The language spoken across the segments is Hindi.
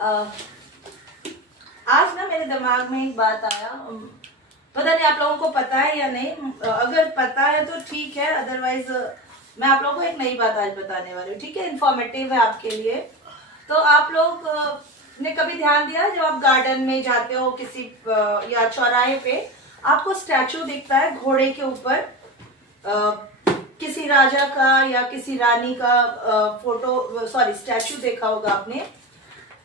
अ, आज ना मेरे दिमाग में एक बात आया। पता नहीं आप लोगों को पता है या नहीं। अगर पता है तो ठीक है, अदरवाइज मैं आप लोगों को एक नई बात आज बताने वाली हूँ। ठीक है, इन्फॉर्मेटिव है आपके लिए। तो आप लोग ने कभी ध्यान दिया जब आप गार्डन में जाते हो किसी या चौराहे पे, आपको स्टैचू दिखता है घोड़े के ऊपर, किसी राजा का या किसी रानी का फोटो, सॉरी स्टैचू देखा होगा आपने।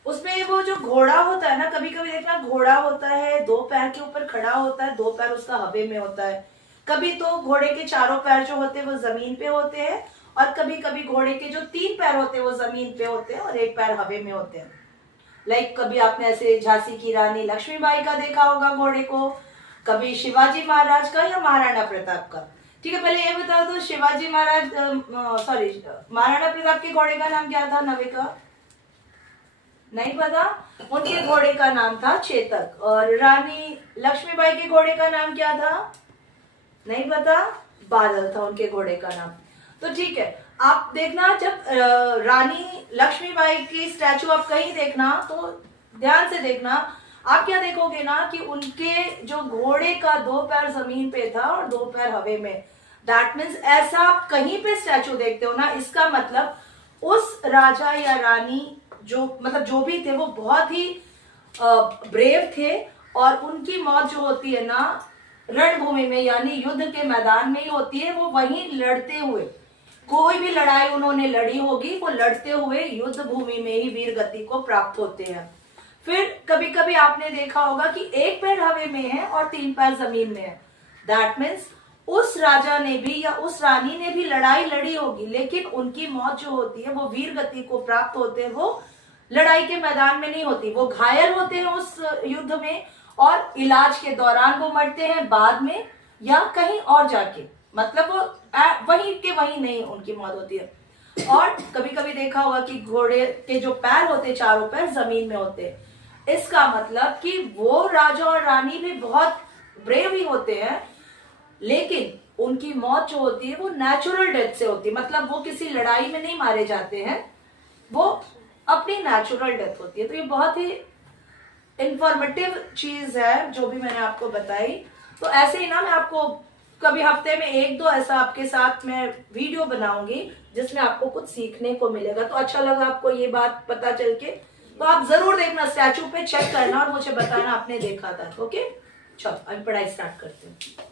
उसमें वो जो घोड़ा होता है ना, कभी कभी देखना घोड़ा होता है दो पैर के ऊपर खड़ा होता है, दो पैर उसका हवे में होता है। कभी तो घोड़े के चारों पैर जो होते हैं वो जमीन पे होते हैं, और कभी कभी घोड़े के जो तीन पैर होते हैं वो जमीन पे होते हैं और एक पैर हवे में होते हैं। लाइक कभी आपने ऐसे झांसी की रानी लक्ष्मीबाई का देखा होगा घोड़े को, कभी शिवाजी महाराज का या महाराणा प्रताप का। ठीक है, पहले ये बताओ तो शिवाजी महाराज, सॉरी, महाराणा प्रताप के घोड़े का नाम क्या था? नविका नहीं पता? उनके घोड़े का नाम था चेतक। और रानी लक्ष्मीबाई के घोड़े का नाम क्या था? नहीं पता? बादल था उनके घोड़े का नाम। तो ठीक है, आप देखना जब रानी लक्ष्मीबाई की स्टैचू आप कहीं देखना तो ध्यान से देखना, आप क्या देखोगे ना कि उनके जो घोड़े का दो पैर जमीन पे था और दो पैर हवे में। दैट मीन्स ऐसा आप कहीं पे स्टैचू देखते हो ना, इसका मतलब उस राजा या रानी जो मतलब जो भी थे वो बहुत ही ब्रेव थे, और उनकी मौत जो होती है ना रणभूमि में यानी युद्ध के मैदान में ही होती है। वो वहीं लड़ते हुए, कोई भी लड़ाई उन्होंने लड़ी होगी, वो लड़ते हुए युद्ध भूमि में ही वीर गति को प्राप्त होते हैं। फिर कभी कभी आपने देखा होगा कि एक पैर हवे में है और तीन पैर जमीन में है। दैट मीन्स उस राजा ने भी या उस रानी ने भी लड़ाई लड़ी होगी, लेकिन उनकी मौत जो होती है वो वीर गति को प्राप्त होते हैं, वो लड़ाई के मैदान में नहीं होती। वो घायल होते हैं उस युद्ध में, और इलाज के दौरान वो मरते हैं बाद में या कहीं और जाके, मतलब वो वहीं के वहीं नहीं उनकी मौत होती है। और कभी कभी देखा होगा कि घोड़े के जो पैर होते चारों पैर जमीन में होते, इसका मतलब कि वो राजा और रानी भी बहुत ब्रेव ही होते हैं, लेकिन उनकी मौत जो होती है वो नेचुरल डेथ से होती है। मतलब वो किसी लड़ाई में नहीं मारे जाते हैं, वो अपनी नेचुरल डेथ होती है। तो ये बहुत ही इंफॉर्मेटिव चीज है जो भी मैंने आपको बताई। तो ऐसे ही ना मैं आपको कभी हफ्ते में एक दो ऐसा आपके साथ मैं वीडियो बनाऊंगी जिसमें आपको कुछ सीखने को मिलेगा। तो अच्छा लगा आपको ये बात पता चल के, तो आप जरूर देखना, स्टैचू पे चेक करना और मुझे बताना आपने देखा था। ओके, चलो अभी पढ़ाई स्टार्ट करते हैं।